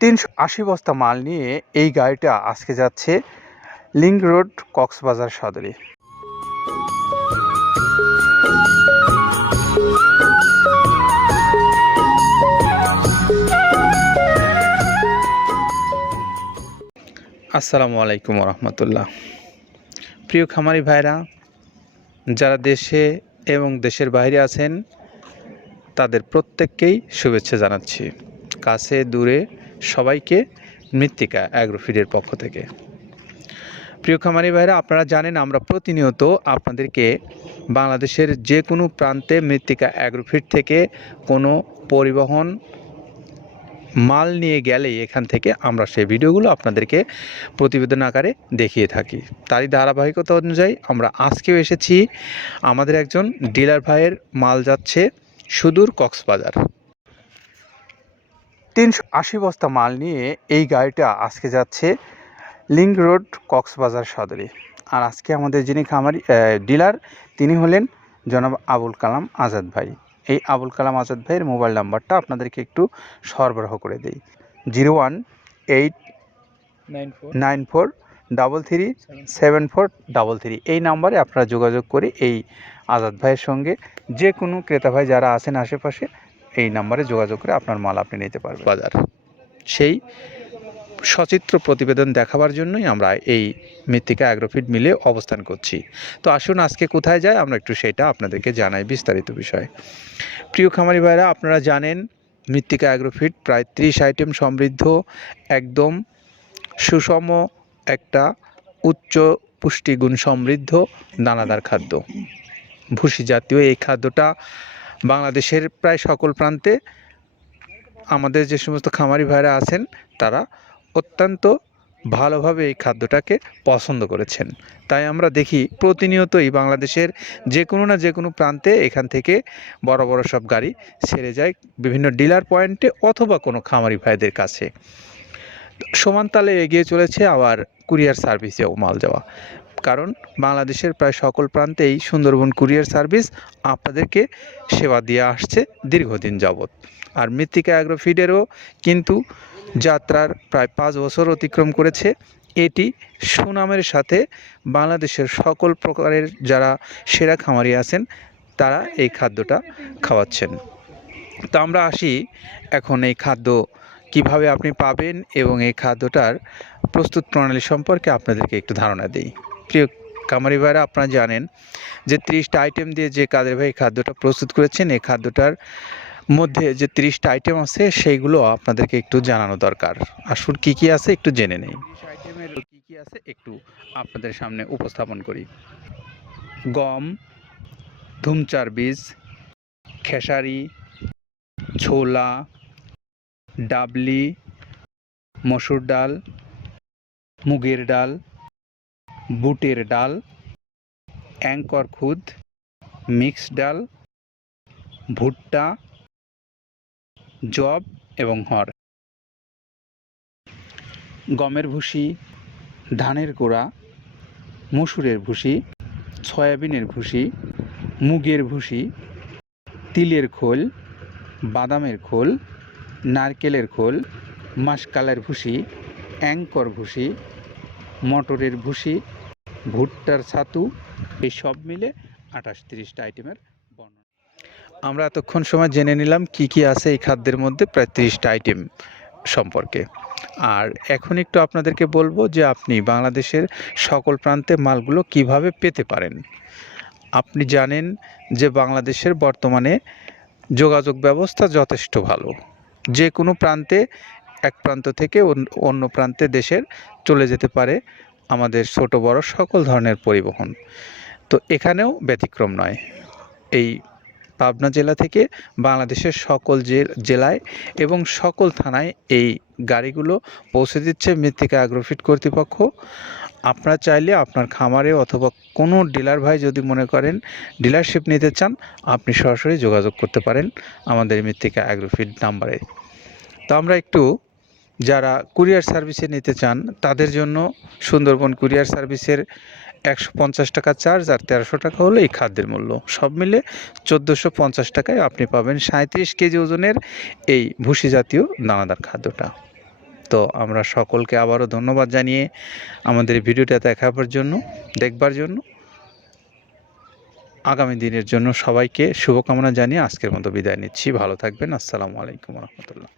তিনশো আশি বস্তা মাল নিয়ে এই গাড়িটা আজকে যাচ্ছে লিঙ্ক রোড, কক্সবাজার সদরে। আসসালামু আলাইকুম রহমতুল্লাহ প্রিয় খামারি ভাইরা, যারা দেশে এবং দেশের বাইরে আছেন, তাদের প্রত্যেককেই শুভেচ্ছা জানাচ্ছি। কাছে, দূরে সবাইকে মৃত্তিকা অ্যাগ্রোফিডের পক্ষ থেকে। প্রিয় খামারি ভাইরা, আপনারা জানেন আমরা প্রতিনিয়ত আপনাদেরকে বাংলাদেশের যে কোনো প্রান্তে মৃত্তিকা অ্যাগ্রোফিড থেকে কোনো পরিবহন মাল নিয়ে গেলেই এখান থেকে আমরা সেই ভিডিওগুলো আপনাদেরকে প্রতিবেদন আকারে দেখিয়ে থাকি। তারই ধারাবাহিকতা অনুযায়ী আমরা আজকেও এসেছি। আমাদের একজন ডিলার ভাইয়ের মাল যাচ্ছে সুদূর কক্সবাজার। তিনশো আশি বস্তা মাল নিয়ে এই গাড়িটা আজকে যাচ্ছে লিঙ্ক রোড কক্সবাজার সদরে। আর আজকে আমাদের যিনি খামারি ডিলার তিনি হলেন জনাব আবুল কালাম আজাদ ভাই। এই আবুল কালাম আজাদ ভাইয়ের মোবাইল নাম্বারটা আপনাদেরকে একটু সরবরাহ করে দিই। Zero one eight nine four nine four double three seven four double three. এই নাম্বারে আপনারা যোগাযোগ করে এই আজাদ ভাইয়ের সঙ্গে যে কোনো ক্রেতা ভাই যারা আছেন আশেপাশে এই নাম্বারে যোগাযোগ করে আপনার মাল আপনি নিতে পারবেন। বাজার। সেই সচিত্র প্রতিবেদন দেখাবার জন্যই আমরা এই মৃত্তিকা অ্যাগ্রোফিড মিলে অবস্থান করছি। তো আসুন আজকে কোথায় যায় আমরা একটু সেটা আপনাদেরকে জানাই বিস্তারিত বিষয়। প্রিয় খামারি ভাইরা, আপনারা জানেন মৃত্তিকা অ্যাগ্রোফিড প্রায় ত্রিশ আইটেম সমৃদ্ধ, একদম সুষম একটা উচ্চ পুষ্টিগুণ সমৃদ্ধ দানাদার খাদ্য। ভুসি জাতীয় এই খাদ্যটা বাংলাদেশের প্রায় সকল প্রান্তে আমাদের যে সমস্ত খামারি ভাইরা আছেন, তারা অত্যন্ত ভালোভাবে এই খাদ্যটাকে পছন্দ করেছেন। তাই আমরা দেখি প্রতিনিয়তই বাংলাদেশের যে কোনো না যে কোনো প্রান্তে এখান থেকে বড় বড় সব গাড়ি ছেড়ে যায় বিভিন্ন ডিলার পয়েন্টে অথবা কোনো খামারি ভাইদের কাছে। সমান তালে এগিয়ে চলেছে আবার কুরিয়ার সার্ভিসেও মাল যাওয়া। কারণ বাংলাদেশের প্রায় সকল প্রান্তেই সুন্দরবন কুরিয়ার সার্ভিস আপনাদেরকে সেবা দিয়ে আসছে দীর্ঘদিন যাবৎ। আর মৃত্তিকা অ্যাগ্রোফিডেরও কিন্তু যাত্রার প্রায় পাঁচ বছর অতিক্রম করেছে। এটি সুনামের সাথে বাংলাদেশের সকল প্রকারের যারা সেরা খামারি আছেন, তারা এই খাদ্যটা খাওয়াচ্ছেন। তো আমরা আসি এখন এই খাদ্য কীভাবে আপনি পাবেন এবং এই খাদ্যটার প্রস্তুত প্রণালী সম্পর্কে আপনাদেরকে একটু ধারণা দিই। প্রিয় কামারি ভাইরা, আপনারা জানেন যে ত্রিশটা আইটেম দিয়ে যে কাদের ভাই খাদ্যটা প্রস্তুত করেছেন, এই খাদ্যটার মধ্যে যে ত্রিশটা আইটেম আছে, সেইগুলো আপনাদেরকে একটু জানানো দরকার। আসুন কী কী আছে একটু জেনে নেই। আইটেমের কী কী আছে একটু আপনাদের সামনে উপস্থাপন করি। গম, ধুমচার বীজ, খেসারি, ছোলা, ডাবলি, মসুর ডাল, মুগের ডাল বুটের ডাল, অ্যাঙ্কর খুদ, মিক্স ডাল, ভুট্টা, জব এবং হর। গমের ভুসি, ধানের গোড়া, মসুরের ভুসি, সয়াবিনের ভুসি, মুগের ভুসি, তিলের খোল, বাদামের খোল, নারকেলের খোল, মাসকালের ভুসি, অ্যাঙ্কর ভুসি, মটরের ভুসি ভুট্টার ছাতু, এই সব মিলে আঠাশ তিরিশটা আইটেমের বর্ণনা। আমরা এতক্ষণ সময় জেনে নিলাম কি কি আছে এই খাদ্যের মধ্যে প্রায় তিরিশটা আইটেম সম্পর্কে। আর এখন একটু আপনাদেরকে বলব যে আপনি বাংলাদেশের সকল প্রান্তে মালগুলো কীভাবে পেতে পারেন। আপনি জানেন যে বাংলাদেশের বর্তমানে যোগাযোগ ব্যবস্থা যথেষ্ট ভালো। যে কোনো প্রান্তে, এক প্রান্ত থেকে অন্য- অন্য প্রান্তে দেশের চলে যেতে পারে। আমাদের ছোট বড় সকল ধরনের পরিবহন। তো এখানেও ব্যতিক্রম নয়। এই পাবনা জেলা থেকে বাংলাদেশের সকল জেলায় এবং সকল থানায় এই গাড়িগুলো পৌঁছে দিচ্ছে মৃত্তিকা অ্যাগ্রোফিট কর্তৃপক্ষ। আপনারা চাইলে আপনার খামারে অথবা কোনো ডিলার ভাই যদি মনে করেন ডিলারশিপ নিতে চান, আপনি সরাসরি যোগাযোগ করতে পারেন আমাদের মৃত্তিকা অ্যাগ্রোফিট নাম্বারে। তো আমরা একটু যারা কুরিয়ার সার্ভিসে নিতে চান, তাদের জন্য সুন্দরবন কুরিয়ার সার্ভিসের একশো পঞ্চাশ টাকা চার্জ আর তেরোশো টাকা হলো এই খাদ্যের মূল্য। সব মিলে চোদ্দোশো পঞ্চাশ টাকায় আপনি পাবেন সাঁত্রিশ কেজি ওজনের এই ভুসি জাতীয় দানাদার খাদ্যটা। তো আমরা সকলকে আবারও ধন্যবাদ জানিয়ে আমাদের ভিডিওটা দেখাবার জন্য, দেখবার জন্য, আগামী দিনের জন্য সবাইকে শুভকামনা জানিয়ে আজকের মতো বিদায় নিচ্ছি। ভালো থাকবেন। আসসালামু আলাইকুম রহমতুল্লাহ।